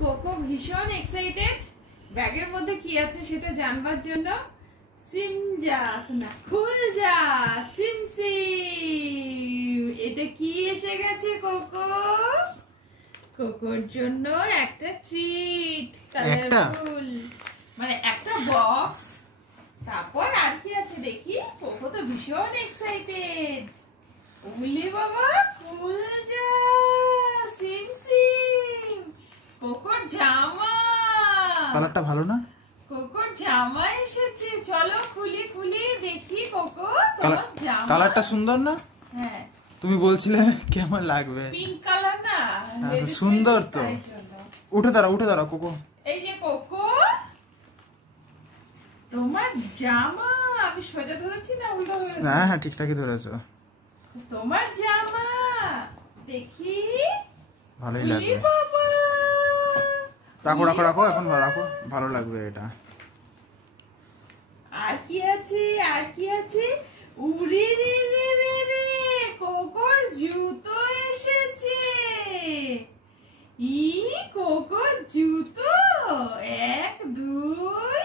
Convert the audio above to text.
Cocoa ভীষণ excited ব্যাগের মধ্যে কি আছে সেটা জানবার জন্য। সিমজা না খুল যা সিম সিম, এটা কি এসে গেছে কোকো? কোকোর জন্য একটা ট্রিট, কালারফুল, মানে একটা বক্স। তারপর আর কি আছে দেখি। কোকো তো ভীষণ এক্সাইটেড। উলি বাবা খুল যা সিম সিম, কোকোর জামা। কালারটা ভালো না? কোকোর জামা এসেছে, চলো খুলি খুলি দেখি। কোকো তোমার জামা কালারটা সুন্দর না? হ্যাঁ তুমি বলছিলে কেমন লাগবে। পিঙ্ক কালার না? সুন্দর তো। উঠে দাঁড়াও কোকো। এই যে কোকো তোমার জামা। আমি সোজা ধরেছি না উল্টো ধরেছি? হ্যাঁ ঠিকঠাকই ধরেছো। তোমার জামা দেখি। ভালোই লাগবে। রাখো এখন রাখো, ভালো লাগবে এটা। আর কি আছে আর কি আছে? উড়ি রে রে রে রে, কোকোর জুতো এসেছে। কোকোর জুতো 1 2